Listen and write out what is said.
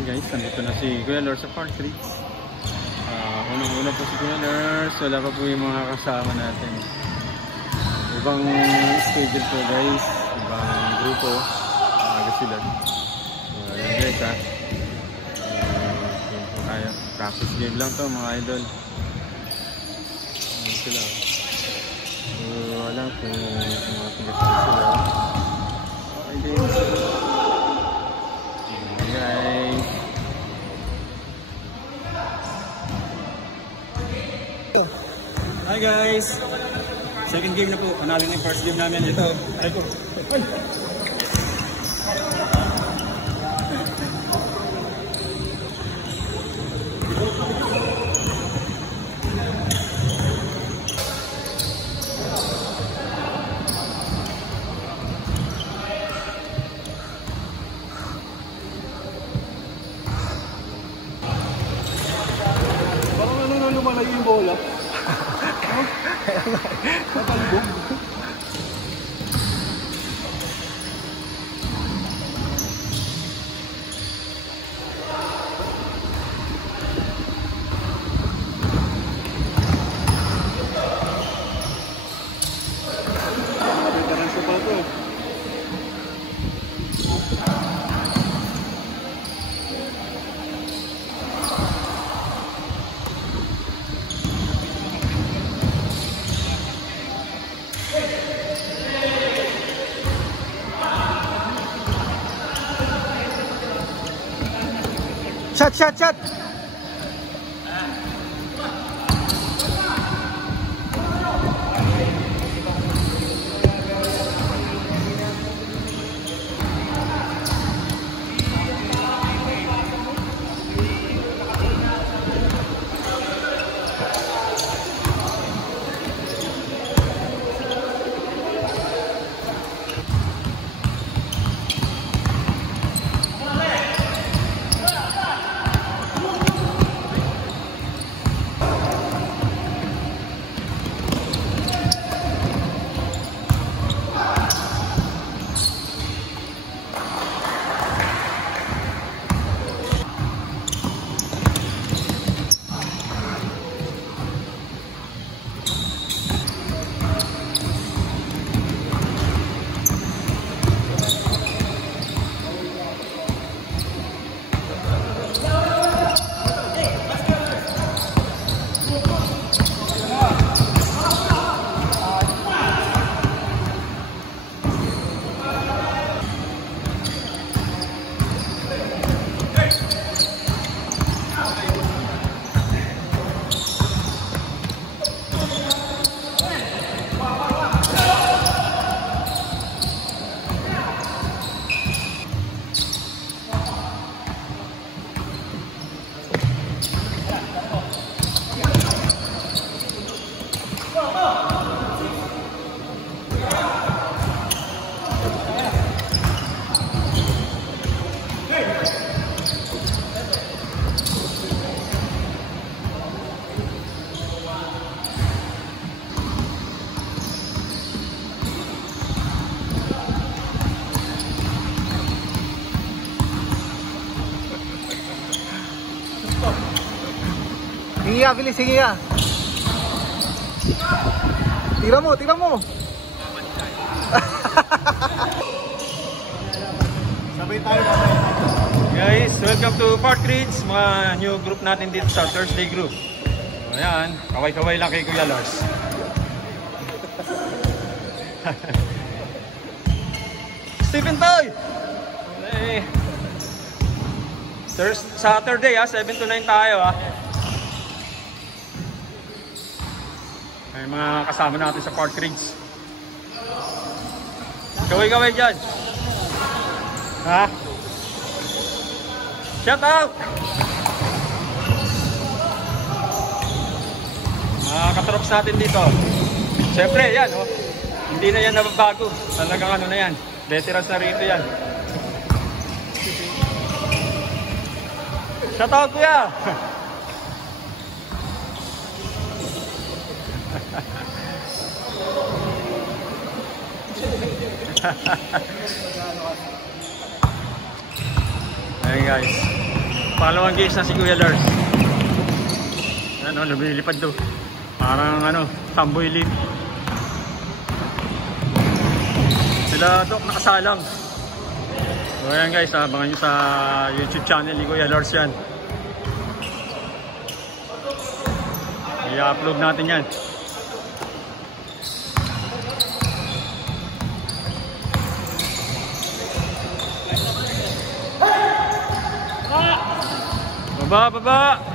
Guys, nandito na si Kuya Lars sa Park Street. Unang-una po si Kuya Lars. Wala pa po yung mga kasama natin. Ibang schedule po guys. Ibang grupo. Aga sila. Ayan guys ha. Kaya practice game lang to mga idol. Ayan sila. So wala po mga tigasan sila. Okay guys. Hi guys! Second game na po. Panalo na yung first game namin. Ito. Ay ko. Ay! Parang ano lumalayo yung bola. Natalbog. Napitaransa pa ito. Shot! Sige ka, bilis, sige ka. Tira mo. Sabay tayo na. Guys, welcome to Park Ridge. Mga new group natin dito sa Thursday group. Ayan, kaway-kaway lang kay Kuya Lars. Stephen Toy! Okay. Saturday 7 to 9 tayo May mga kasama natin sa Park Ridge. Kaway-kaway dyan. Ha? Shout out! Mga katrops natin dito. Siyempre yan hindi na yan nababago. Talagang ano na yan. Veterans na rito yan. Shout out kuya! Ayan guys. Pangalawang games na si Kuya Lars. Ano, lumilipad to. Parang ano, tamboy leaf. Sila Doc nakasalang. So ayan guys, abangan nyo sa YouTube channel ni Kuya Lars yan. I-upload natin yan. Baba, baba!